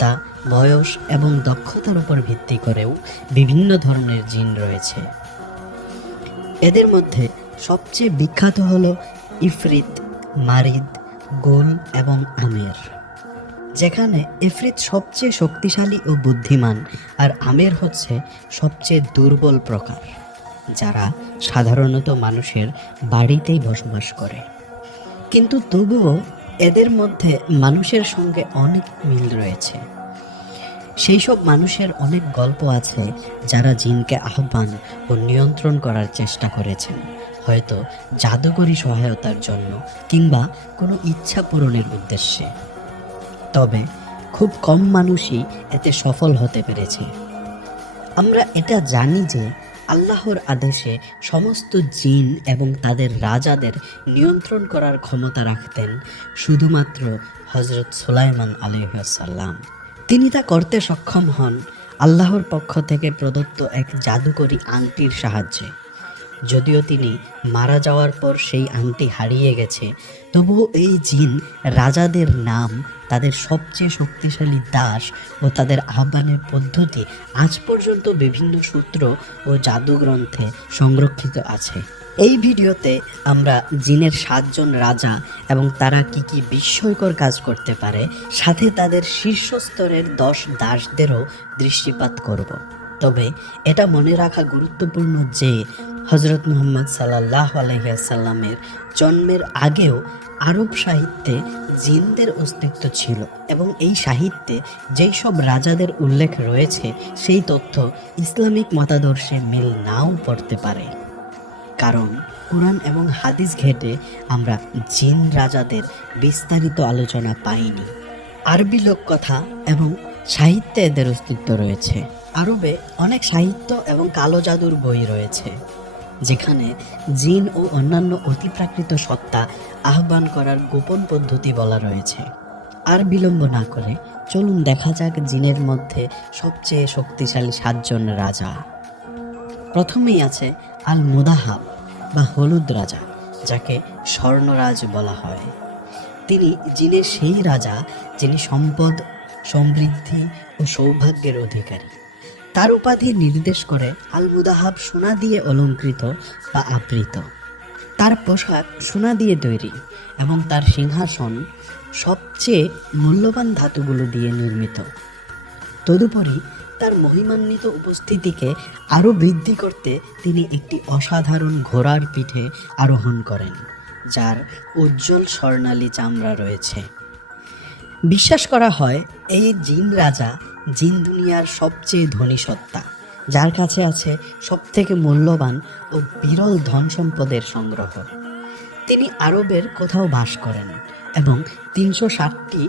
তা বয়স এবং দক্ষতার উপর ভিত্তি করেও বিভিন্ন ধরনের জিন রয়েছে। এদের মধ্যে সবচেয়ে বিখ্যাত হলো ইফরিত, মারিদ, গুল এবং আমের। যেখানে ইফরিত সবচেয়ে শক্তিশালী ও বুদ্ধিমান, আর আমের হচ্ছে সবচেয়ে দুর্বল প্রকার, যারা সাধারণত মানুষের বাড়িতেই বসবাস করে। কিন্তু তবুও এদের মধ্যে মানুষের সঙ্গে অনেক মিল রয়েছে। সেই সব মানুষের অনেক গল্প আছে যারা জিনকে আহ্বান ও নিয়ন্ত্রণ করার চেষ্টা করেছেন, হয়তো জাদুকরী সহায়তার জন্য কিংবা কোনো ইচ্ছা পূরণের উদ্দেশ্যে। তবে খুব কম মানুষই এতে সফল হতে পেরেছে। আমরা এটা জানি যে আল্লাহর আদেশে সমস্ত জিন এবং তাদের রাজাদের নিয়ন্ত্রণ করার ক্ষমতা রাখতেন শুধুমাত্র হযরত সুলাইমান আলাইহিসসালাম। তিনি তা করতে সক্ষম হন আল্লাহর পক্ষ থেকে প্রদত্ত এক জাদুকরী আংটির সাহায্যে। যদিও তিনি মারা যাওয়ার পর সেই আংটি হারিয়ে গেছে, তবুও এই জিন রাজাদের নাম, তাদের সবচেয়ে শক্তিশালী দাস ও তাদের আহ্বানের পদ্ধতি আজ পর্যন্ত বিভিন্ন সূত্র ও জাদুগ্রন্থে সংরক্ষিত আছে। এই ভিডিওতে আমরা জিনের 7 জন রাজা এবং তারা কি কি বিস্ময়কর কাজ করতে পারে, সাথে তাদের শীর্ষস্তরের 10 দাসদেরও দৃষ্টিপাত করব। তবে এটা মনে রাখা গুরুত্বপূর্ণ যে হযরত মুহাম্মদ সাল্লাল্লাহু আলাইহি ওয়াসাল্লামের জন্মের আগেও আরব সাহিত্যে জিনদের অস্তিত্ব ছিল, এবং এই সাহিত্যে যেই সব রাজাদের উল্লেখ রয়েছে সেই তথ্য ইসলামিক মতাদর্শে মিল নাও পড়তে পারে। কারণ কুরআন এবং হাদিস ঘেঁটে আমরা জিন রাজাদের বিস্তারিত আলোচনা পাইনি। আরবি লোককথা এবং সাহিত্যে এদের অস্তিত্ব রয়েছে। আরবে অনেক সাহিত্য এবং কালো জাদুর বই রয়েছে, যেখানে জিন ও অন্যান্য অতিপ্রাকৃত সত্তা আহ্বান করার গোপন পদ্ধতি বলা রয়েছে। আর বিলম্ব না করে চলুন দেখা যাক জিনের মধ্যে সবচেয়ে শক্তিশালী 7 জন রাজা। প্রথমেই আছে আল মুদাহাব বা হলুদ রাজা, যাকে স্বর্ণরাজ বলা হয়। তিনি জিনের সেই রাজা যিনি সম্পদ, সমৃদ্ধি ও সৌভাগ্যের অধিকারী। তার উপাধি নির্দেশ করে আল মুদাহাব সোনা দিয়ে অলঙ্কৃত বা আবৃত। তার পোশাক সোনা দিয়ে তৈরি এবং তার সিংহাসন সবচেয়ে মূল্যবান ধাতুগুলো দিয়ে নির্মিত। তদুপরি তার মহিমান্বিত উপস্থিতিকে আরও বৃদ্ধি করতে তিনি একটি অসাধারণ ঘোড়ার পিঠে আরোহণ করেন, যার উজ্জ্বল স্বর্ণালী চামড়া রয়েছে। বিশ্বাস করা হয় এই জিন রাজা জিন দুনিয়ার সবচেয়ে ধনী সত্তা, যার কাছে আছে সবথেকে মূল্যবান ও বিরল ধন সম্পদের সংগ্রহ। তিনি আরবের কোথাও বাস করেন এবং 360টি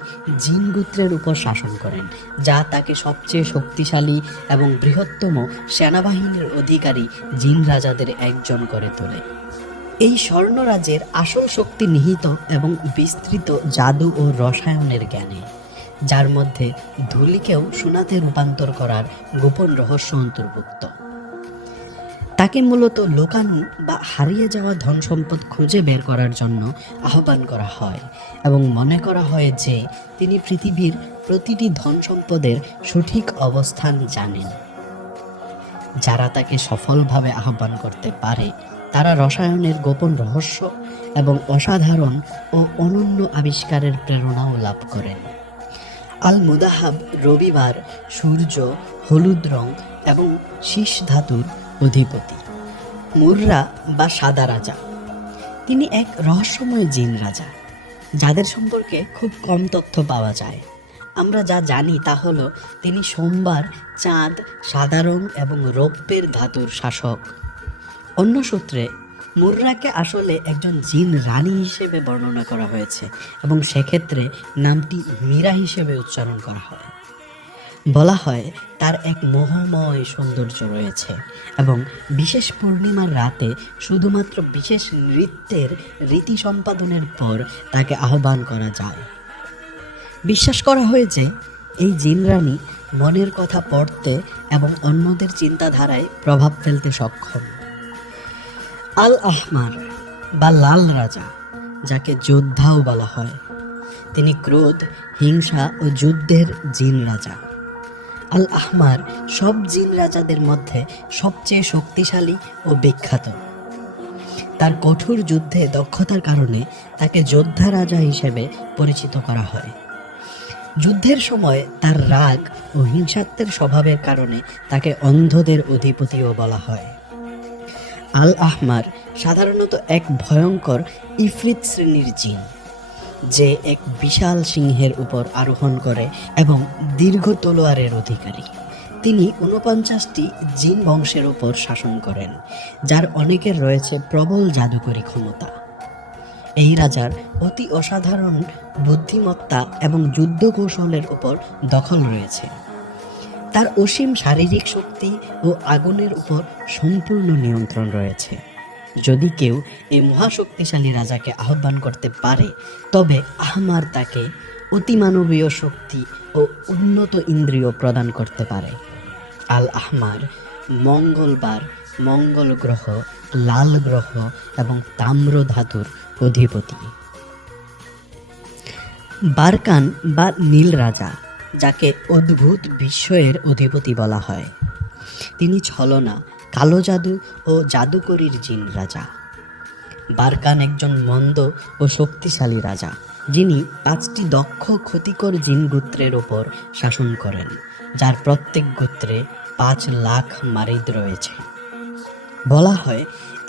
জিন গোত্রের উপর শাসন করেন, যা তাকে সবচেয়ে শক্তিশালী এবং বৃহত্তম সেনাবাহিনীর অধিকারী জিন রাজাদের একজন করে তোলে। এই স্বর্ণরাজের আসল শক্তি নিহিত এবং বিস্তৃত জাদু ও রসায়নের জ্ঞানে, যার মধ্যে ধূলিকেও সোনাতে রূপান্তর করার গোপন রহস্য অন্তর্ভুক্ত। তাকে মূলত লুকানো বা হারিয়ে যাওয়া ধন সম্পদ খুঁজে বের করার জন্য আহ্বান করা হয়, এবং মনে করা হয় যে তিনি পৃথিবীর প্রতিটি ধন সম্পদের সঠিক অবস্থান জানেন। যারা তাকে সফলভাবে আহ্বান করতে পারে তারা রসায়নের গোপন রহস্য এবং অসাধারণ ও অনন্য আবিষ্কারের প্রেরণাও লাভ করেন। আল মুদাহাব রবিবার, সূর্য, হলুদ রং এবং শীষ ধাতুর অধিপতি। মুর্রা বা সাদা রাজা, তিনি এক রহস্যময় জিন রাজা যাদের সম্পর্কে খুব কম তথ্য পাওয়া যায়। আমরা যা জানি তা হলো তিনি সোমবার, চাঁদ, সাদা রং এবং রৌপ্যের ধাতুর শাসক। অন্য সূত্রে মুর্রাকে আসলে একজন জিন রানী হিসেবে বর্ণনা করা হয়েছে, এবং সেক্ষেত্রে নামটি মীরা হিসেবে উচ্চারণ করা হয়। বলা হয় তার এক মোহময় সৌন্দর্য রয়েছে, এবং বিশেষ পূর্ণিমার রাতে শুধুমাত্র বিশেষ নৃত্যের রীতি সম্পাদনের পর তাকে আহ্বান করা যায়। বিশ্বাস করা হয় যে এই জিন রানী মনের কথা পড়তে এবং অন্যদের চিন্তাধারায় প্রভাব ফেলতে সক্ষম। আল আহমার বা লাল রাজা, যাকে যোদ্ধাও বলা হয়, তিনি ক্রোধ, হিংসা ও যুদ্ধের জিন রাজা। আল আহমার সব জিন রাজাদের মধ্যে সবচেয়ে শক্তিশালী ও বিখ্যাত। তার কঠোর যুদ্ধে দক্ষতার কারণে তাকে যোদ্ধা রাজা হিসেবে পরিচিত করা হয়। যুদ্ধের সময় তার রাগ ও হিংসাত্বের স্বভাবের কারণে তাকে অন্ধদের অধিপতিও বলা হয়। আল আহমার সাধারণত এক ভয়ঙ্কর ইফরিত শ্রেণীর জিন, যে এক বিশাল সিংহের উপর আরোহণ করে এবং দীর্ঘ তলোয়ারের অধিকারী। তিনি 49টি জিন বংশের উপর শাসন করেন, যার অনেকের রয়েছে প্রবল জাদুকরী ক্ষমতা। এই রাজার অতি অসাধারণ বুদ্ধিমত্তা এবং যুদ্ধ কৌশলের উপর দখল রয়েছে। তার অসীম শারীরিক শক্তি ও আগুনের উপর সম্পূর্ণ নিয়ন্ত্রণ রয়েছে। যদি কেউ এই মহাশক্তিশালী রাজাকে আহ্বান করতে পারে, তবে আহমার তাকে অতিমানবীয় শক্তি ও উন্নত ইন্দ্রিয় প্রদান করতে পারে। আল আহমার মঙ্গলবার, মঙ্গল গ্রহ, লাল গ্রহ এবং তাম্র ধাতুর অধিপতি। বারকান বা নীল রাজা, যাকে অদ্ভুত বিস্ময়ের অধিপতি বলা হয়, তিনি ছলনা, কালো জাদু ও জাদুকরীর জিন রাজা। বারকান একজন মন্দ ও শক্তিশালী রাজা, যিনি 5টি দক্ষ ক্ষতিকর জিন গোত্রের ওপর শাসন করেন, যার প্রত্যেক গোত্রে 5 লাখ মারিদ রয়েছে। বলা হয়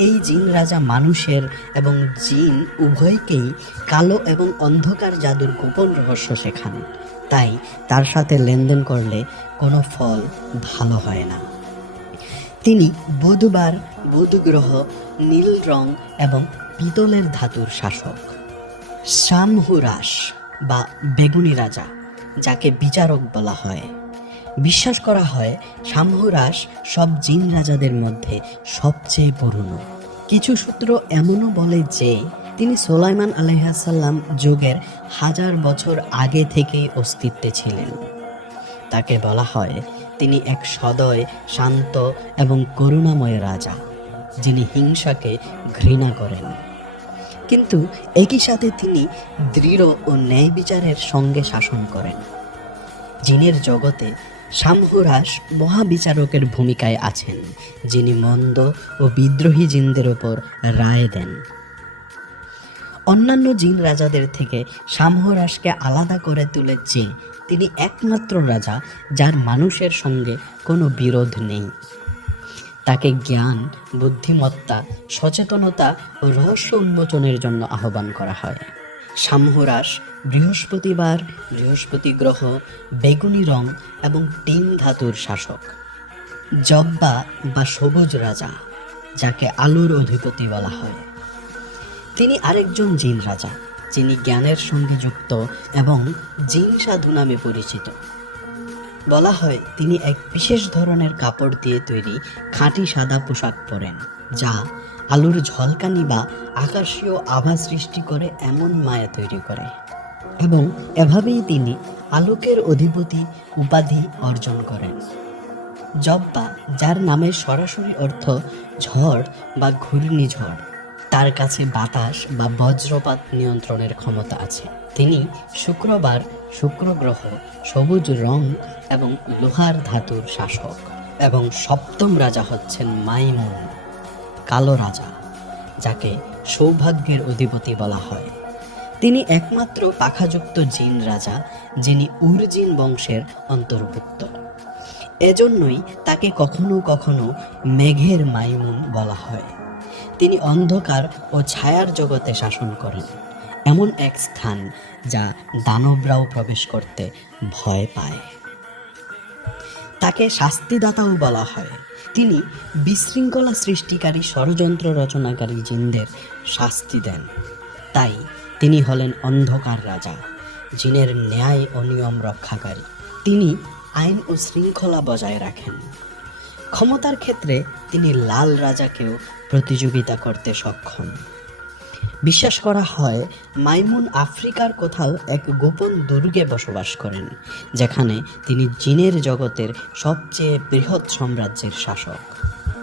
এই জিন রাজা মানুষের এবং জিন উভয়কেই কালো এবং অন্ধকার জাদুর গোপন রহস্য শেখান। তাই তার সাথে লেনদেন করলে কোনো ফল ভালো হয় না। তিনি বুধবার, বুধ গ্রহ, নীল রং এবং পিতলের ধাতুর শাসক। শামহুরাস বা বেগুনি রাজা, যাকে বিচারক বলা হয়। বিশ্বাস করা হয় শামহুরাস সব জিন রাজাদের মধ্যে সবচেয়ে পুরনো। কিছু সূত্র এমনও বলে যে তিনি সুলাইমান আলাইহিসসালাম যুগের 1000 বছর আগে থেকেই অস্তিত্বে ছিলেন। তাকে বলা হয় তিনি এক সদয়, শান্ত এবং করুণাময় রাজা, যিনি হিংসাকে ঘৃণা করেন। কিন্তু একই সাথে তিনি দৃঢ় ও ন্যায় বিচারের সঙ্গে শাসন করেন। জিনের জগতে শামহুরাস মহাবিচারকের ভূমিকায় আছেন, যিনি মন্দ ও বিদ্রোহী জিনদের ওপর রায় দেন। অন্যান্য জিন রাজাদের থেকে শামহুরাসকে আলাদা করে তোলে যে তিনি একমাত্র রাজা যার মানুষের সঙ্গে কোনো বিরোধ নেই। তাকে জ্ঞান, বুদ্ধিমত্তা, সচেতনতা ও রহস্য উন্মোচনের জন্য আহ্বান করা হয়। শামহুরাস বৃহস্পতিবার, বৃহস্পতি গ্রহ, বেগুনি রং এবং টিন ধাতুর শাসক। জব্বা বা সবুজ রাজা, যাকে আলোর অধিপতি বলা হয়, তিনি আরেকজন জিন রাজা, যিনি জ্ঞানের সঙ্গে যুক্ত এবং জিন সাধু নামে পরিচিত। বলা হয় তিনি এক বিশেষ ধরনের কাপড় দিয়ে তৈরি খাঁটি সাদা পোশাক পরেন, যা আলোর ঝলকানি বা আকাশীয় আভা সৃষ্টি করে এমন মায়া তৈরি করে, এবং এভাবেই তিনি আলোকের অধিপতি উপাধি অর্জন করেন। জব্বা, যার নামের সরাসরি অর্থ ঝড় বা ঘূর্ণিঝড়, তার কাছে বাতাস বা বজ্রপাত নিয়ন্ত্রণের ক্ষমতা আছে। তিনি শুক্রবার, শুক্র গ্রহ, সবুজ রং এবং লোহার ধাতুর শাসক। এবং 7ম রাজা হচ্ছেন মাইমুন, কালো রাজা, যাকে সৌভাগ্যের অধিপতি বলা হয়। তিনি একমাত্র পাখাযুক্ত জিন রাজা, যিনি উরজিন বংশের অন্তর্ভুক্ত। এজন্যই তাকে কখনো কখনো মেঘের মাইমুন বলা হয়। তিনি অন্ধকার ও ছায়ার জগতে শাসন করেন, এমন এক স্থান যা দানবরাও প্রবেশ করতে ভয় পায়। তাকে শাস্তিদাতাও বলা হয়। তিনি বিশৃঙ্খলা সৃষ্টিকারী, ষড়যন্ত্র রচনাকারী জিনদের শাস্তি দেন। তাই তিনি হলেন অন্ধকার রাজা, জিনের ন্যায় ও নিয়ম রক্ষাকারী। তিনি আইন ও শৃঙ্খলা বজায় রাখেন। ক্ষমতার ক্ষেত্রে তিনি লাল রাজাকেও প্রতিযোগিতা করতে সক্ষম। বিশ্বাস করা হয় মাইমুন আফ্রিকার কোথাও এক গোপন দুর্গে বসবাস করেন, যেখানে তিনি জিনের জগতের সবচেয়ে বৃহৎ সাম্রাজ্যের শাসক।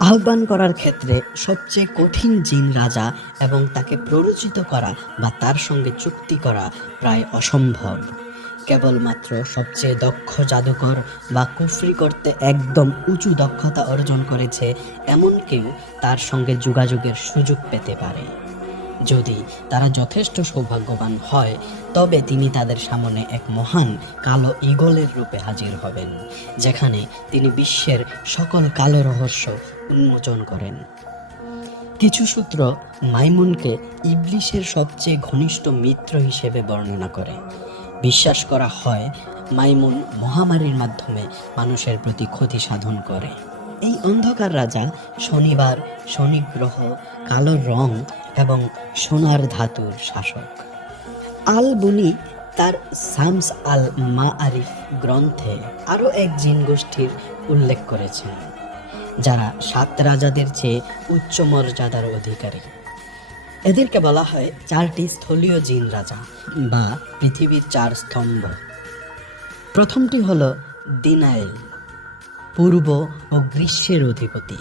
আহ্বান করার ক্ষেত্রে সবচেয়ে কঠিন জিন রাজা এবং তাকে প্ররোচিত করা বা তার সঙ্গে চুক্তি করা প্রায় অসম্ভব। কেবলমাত্র সবচেয়ে দক্ষ জাদুকর বা কুফরি করতে একদম উঁচু দক্ষতা অর্জন করেছে এমন কেউ তার সঙ্গে যোগাযোগের সুযোগ পেতে পারে। যদি তারা যথেষ্ট সৌভাগ্যবান হয় তবে তিনি তাদের সামনে এক মহান কালো ঈগলের রূপে হাজির হবেন, যেখানে তিনি বিশ্বের সকল কালো রহস্য উন্মোচন করেন। কিছু সূত্র মাইমুনকে ইবলিশের সবচেয়ে ঘনিষ্ঠ মিত্র হিসেবে বর্ণনা করে। বিশ্বাস করা হয় মাইমুন মহামারীর মাধ্যমে মানুষের প্রতি ক্ষতি সাধন করে। এই অন্ধকার রাজা শনিবার, শনি গ্রহ, কালো রং এবং সোনার ধাতুর শাসক। আল বুনি তার শামস আল মাআরিফ গ্রন্থে আরও এক জিন গোষ্ঠীর উল্লেখ করেছেন, যারা 7 রাজাদের চেয়ে উচ্চ মর্যাদার অধিকারী। এদেরকে বলা হয় 4টি স্থলীয় জিন রাজা বা পৃথিবীর 4 স্তম্ভ। প্রথমটি হল দিনাইল, পূর্ব ও গ্রীষ্মের অধিপতি।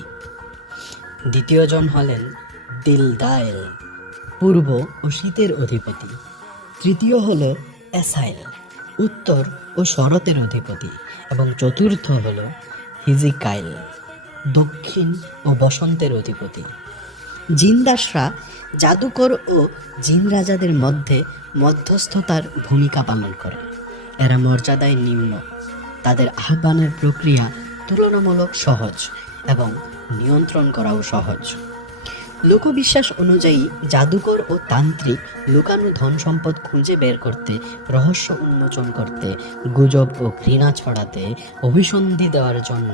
দ্বিতীয়জন হলেন দিলদাইল, পূর্ব ও শীতের অধিপতি। তৃতীয় হল এসাইল, উত্তর ও শরতের অধিপতি। এবং চতুর্থ হল হিজিকাইল, দক্ষিণ ও বসন্তের অধিপতি। জিনদাসরা জাদুকর ও জিন রাজাদের মধ্যে মধ্যস্থতার ভূমিকা পালন করে। এরা মর্যাদায় নিম্ন, তাদের আহ্বানের প্রক্রিয়া তুলনামূলক সহজ এবং নিয়ন্ত্রণ করাও সহজ। লোকবিশ্বাস অনুযায়ী জাদুকর ও তান্ত্রিক লুকানো ধন সম্পদ খুঁজে বের করতে, রহস্য উন্মোচন করতে, গুজব ও ঘৃণা ছড়াতে, অভিসন্ধি দেওয়ার জন্য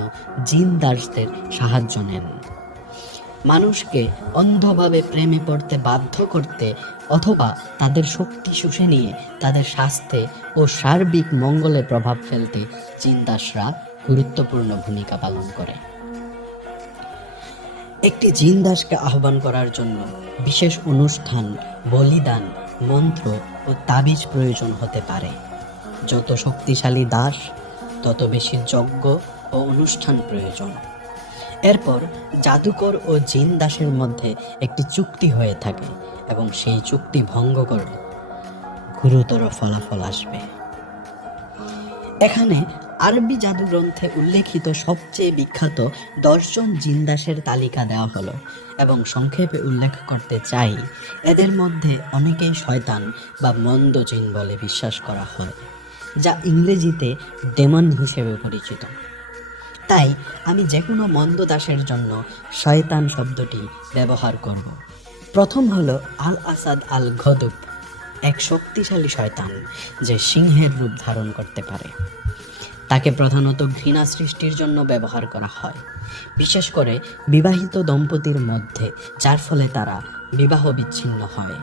জিন দাসদের সাহায্য নেন। মানুষকে অন্ধভাবে প্রেমে পড়তে বাধ্য করতে অথবা তাদের শক্তি শুষে নিয়ে তাদের স্বাস্থ্যে ও সার্বিক মঙ্গলে প্রভাব ফেলতে জিন দাসরা গুরুত্বপূর্ণ ভূমিকা পালন করে। একটি জিন দাসকে আহ্বান করার জন্য বিশেষ অনুষ্ঠান, বলিদান, মন্ত্র ও তাবিজ প্রয়োজন হতে পারে। যত শক্তিশালী দাস তত বেশি যজ্ঞ ও অনুষ্ঠান প্রয়োজন। এরপর জাদুকর ও জিন দাসের মধ্যে একটি চুক্তি হয়ে থাকে এবং সেই চুক্তি ভঙ্গ করলে গুরুতর ফলাফল আসবে। এখানে আরবি জাদুগ্রন্থে উল্লেখিত সবচেয়ে বিখ্যাত 10 জন জিন দাসের তালিকা দেওয়া হলো এবং সংক্ষেপে উল্লেখ করতে চাই, এদের মধ্যে অনেকেই শয়তান বা মন্দ জিন বলে বিশ্বাস করা হয়, যা ইংরেজিতে ডেমন হিসেবে পরিচিত। তাই আমি যে কোনো মন্দ দাসের জন্য শয়তান শব্দটি ব্যবহার করব। প্রথম হলো আল আসাদ আল গদব, এক শক্তিশালী শয়তান যে সিংহের রূপ ধারণ করতে পারে। তাকে প্রধানত ঘৃণা সৃষ্টির জন্য ব্যবহার করা হয়, বিশেষ করে বিবাহিত দম্পতির মধ্যে, যার ফলে তারা বিবাহ বিচ্ছিন্ন হয়।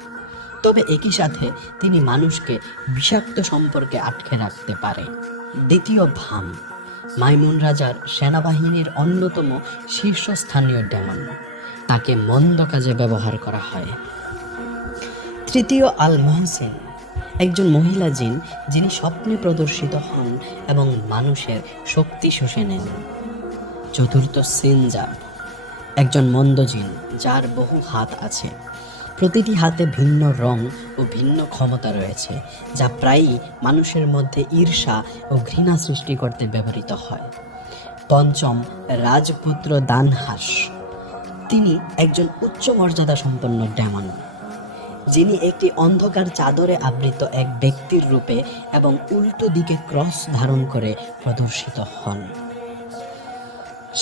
তবে একই সাথে তিনি মানুষকে বিষাক্ত সম্পর্কে আটকে রাখতে পারে। দ্বিতীয় ভাম, মাইমুন রাজার সেনাবাহিনীর অন্যতম শীর্ষস্থানীয় ডেমন, তাকে মন্দ কাজে ব্যবহার করা হয়। তৃতীয় আল মহসিন, একজন মহিলা জিন যিনি স্বপ্নে প্রদর্শিত হন এবং মানুষের শক্তি শুষে নেন। চতুর্থ সিনজাব, একজন মন্দ জিন যার বহু হাত আছে। প্রতিটি হাতে ভিন্ন রং ও ভিন্ন ক্ষমতা রয়েছে, যা প্রায়ই মানুষের মধ্যে ঈর্ষা ও ঘৃণা সৃষ্টি করতে ব্যবহৃত হয়। পঞ্চম রাজপুত্র দানহাস, তিনি একজন উচ্চ মর্যাদা সম্পন্ন ডেমন, যিনি একটি অন্ধকার চাদরে আবৃত এক ব্যক্তির রূপে এবং উল্টো দিকে ক্রস ধারণ করে প্রদর্শিত হন।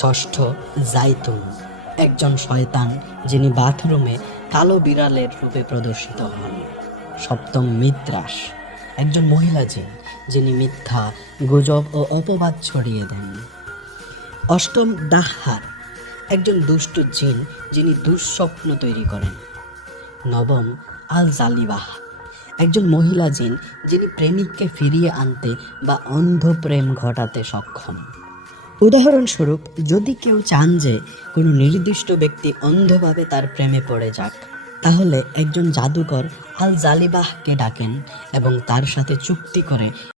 ষষ্ঠ জাইতুন, একজন শয়তান যিনি বাথরুমে কালো বিড়ালের রূপে প্রদর্শিত হন। সপ্তম মিত্রাস, একজন মহিলা জিন যিনি মিথ্যা, গুজব ও অপবাদ ছড়িয়ে দেন। অষ্টম দাহহার, একজন দুষ্ট জিন যিনি দুঃস্বপ্ন তৈরি করেন। নবম আল জালিবাহ, একজন মহিলা জিন যিনি প্রেমিককে ফিরিয়ে আনতে বা অন্ধ প্রেম ঘটাতে সক্ষম। উদাহরণস্বরূপ, যদি কেউ চান যে কোনো নির্দিষ্ট ব্যক্তি অন্ধভাবে তার প্রেমে পড়ে যাক, তাহলে একজন জাদুকর আল জালিবাহকে ডাকেন এবং তার সাথে চুক্তি করে